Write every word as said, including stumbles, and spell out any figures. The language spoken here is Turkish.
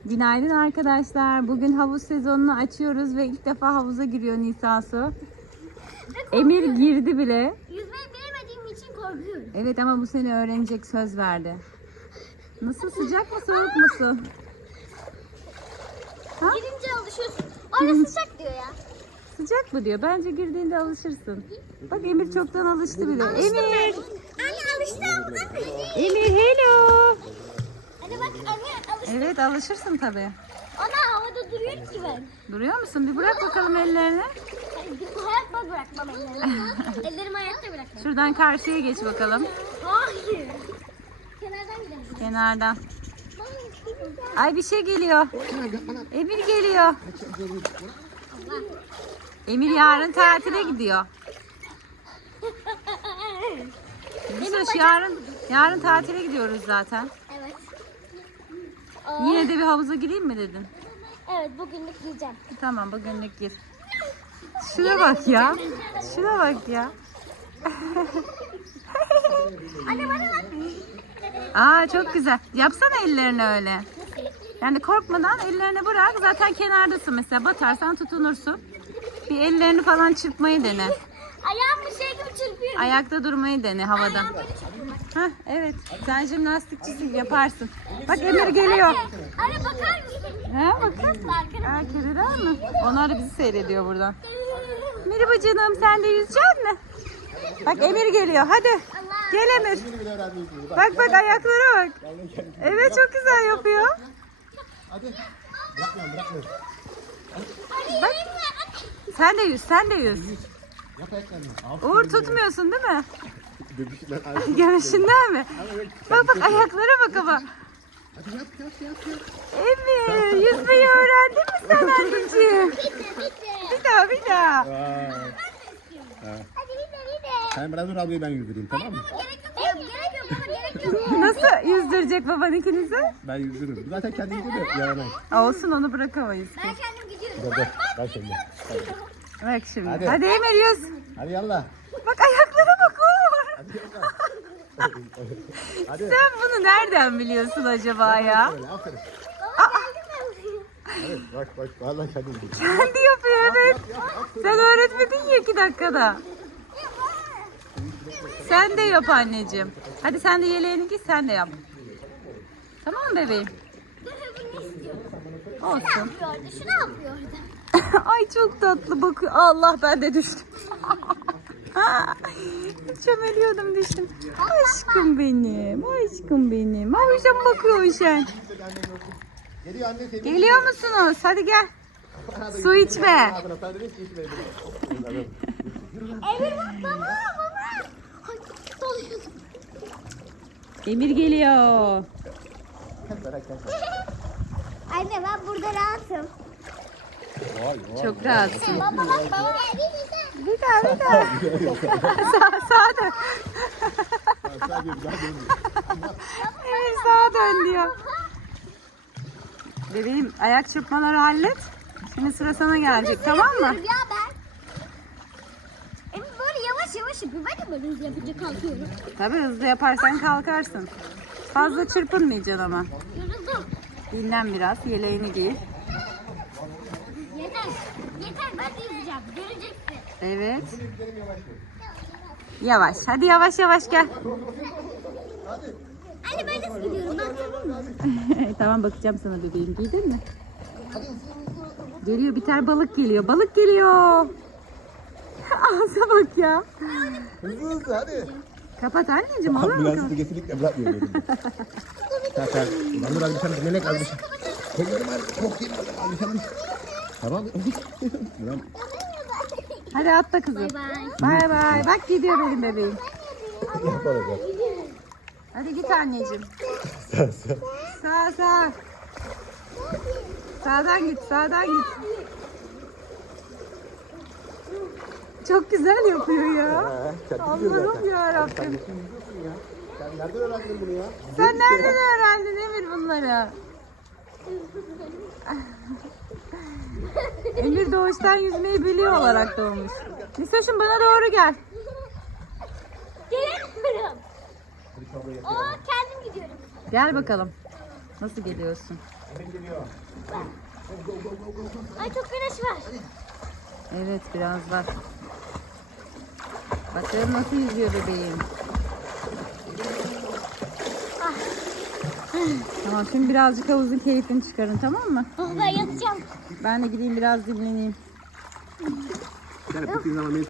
Günaydın arkadaşlar. Bugün havuz sezonunu açıyoruz ve ilk defa havuza giriyor Nisa Su. Emir girdi bile. Yüzmeyi bilmediğim için korkuyorum. Evet ama bu sene öğrenecek, söz verdi. Nasıl, sıcak mı soğuk musun? Ha? Girince alışıyorsun. Orada sıcak diyor ya. Sıcak mı diyor? Bence girdiğinde alışırsın. Bak Emir çoktan alıştı bile. Emir! Anne alıştım. Emir hello! Anne bak anne alıştım. Evet alışırsın tabii. Ana havada duruyor ki ben. Duruyor musun? Bir bırak bakalım ellerini. Hayatta bırakmam ellerimi. Ellerimi hayatta bırakmam. Şuradan karşıya geç bakalım. Hayır. Kenardan gidelim. Kenardan. Ay bir şey geliyor. Emir geliyor. Emir yarın tatile gidiyor. Biz hoş yarın yarın tatile gidiyoruz zaten. Evet. Yine de bir havuza gireyim mi dedin? Evet bugünlük giyeceğim. Tamam bugünlük gir. Şuna bak ya. Şuna bak ya. Anne bana bak. Aa çok güzel. Yapsana ellerini öyle. Yani korkmadan ellerini bırak. Zaten kenardasın mesela. Batarsan tutunursun. Bir ellerini falan çırpmayı dene. Ayağım bir şey gibi çırpıyor. Ayakta durmayı dene havada. Ayağım böyle çırpıyor. Hah evet. Sen jimnastikçisin, yaparsın. Bak Emir geliyor. Anne bakar mısın? Ha bakın. Aa kediler mi? Onlar da bizi seyrediyor buradan. Merhaba canım, sen de yüzecek misin? Bak Emir geliyor. Hadi. Gel Emir. Bak bak ayaklara bak. Evet çok güzel yapıyor. Hadi. Bırakmıyorum bırakmıyorum. Bak. Sen de yüz, sen de yüz. Yap ayaklarını. Uğur tutmuyorsun değil mi? Bebişler ay. Görüşünden mi? Bak bak ayaklara bak ama. Hadi yap yap yap yap. Emir yüzmeyi öğrendin mi sen anneciğim? Bir daha bir daha. Vay. Hadi bir de bir de. Sen biraz dur ablayı ben yüzdüreyim tamam mı? Gerek yok. Gerek yok baba gerek yok. Nasıl yüzdürecek baban ikinizi? Ben yüzdürürüm. Zaten kendi yüzdürüyor. Yaramaz. Olsun onu bırakamayız. Ben kendim gidiyorum. Dur dur. Bak şimdi. Bak şimdi. Hadi, Hadi. Emir yüz. Hadi yallah. Bak ayaklara bak Uğur. Hadi yallah. Hadi. Sen bunu nereden biliyorsun acaba ya? Öyle aferin. Baba geldim ben. Evet bak bak. Vallahi kendi yüzdürüyor. Kendi yapıyor evet. Sen öğretmedin ya iki dakikada. Sen de yap anneciğim. Hadi sen de yeleğini giy, sen de yap. Tamam mı bebeğim? Bunu istiyorum. Olsun. Yapıyor orada. Şunu yapıyor orada. Ay çok tatlı bakıyor. Allah ben de düştüm. Çömeliyordum düştüm. Aşkım benim, aşkım benim. Havuza mı bakıyor sen? Geliyor anne seni. Geliyor musunuz? Hadi gel. Su içme. Ağzına sen de hiç içme. Emir bak baba baba. Ay, doluyor. Emir geliyor. Anne ben burada rahatım. Vay vay. Çok rahatsın. Baba bak baba. Bir daha bir daha. Sağ, sağa dön. Sen gel gel gel. Emir sağa dön diyor. Bebeğim ayak çırpmaları hallet. Şimdi sıra sana gelecek tamam mı? Ya ben. Emir böyle yavaş yavaş yapıyor. Ben de böyle hızlı yapınca kalkıyorum. Tabii hızlı yaparsan kalkarsın. Fazla çırpınmayacaksın ama. Yoruldum. Dinlen biraz. Yeleğini giy. Yeter. Yeter ben de yüzeceğim. Göreceksin. Evet. Yavaş. Hadi yavaş yavaş gel. Anne ben nasıl gidiyorum? Ben tamam mı? Tamam bakacağım sana bebeğim. Giydin mi? Geliyor bir tane balık geliyor. Balık geliyor. Ağza bak ya. Hızlı hızlı hadi. Kapat anneciğim olur mu? Biraz hızlı kesinlikle bırakmıyor beni. Zaten ben burada bir tane melek almışım. Kollarım var. Korkayım. Almışım. Tamam. Tamam. Hadi atla kızım. Bay Bay bay. Bak gidiyor benim bebeğim. Yapalım. Hadi git anneciğim. Sağ sağ. Sağdan git, sağdan git. Çok güzel yapıyor ya. Allah'ım ya Rabbim. Sen nereden öğrendin bunu ya? Sen nereden öğrendin Emir bunları? Emir doğuştan yüzmeyi biliyor olarak doğmuş. Nisoş'um bana doğru gel. Gelemiyorum. Oo kendim gidiyorum. Gel bakalım. Nasıl geliyorsun? Ay çok güneş var. Evet biraz var. Bakalım nasıl yüzüyor bebeğim. Tamam şimdi birazcık havuzun keyfini çıkarın tamam mı? Oh, ben yatacağım. Ben de gideyim biraz dinleneyim. Yani bütün zaman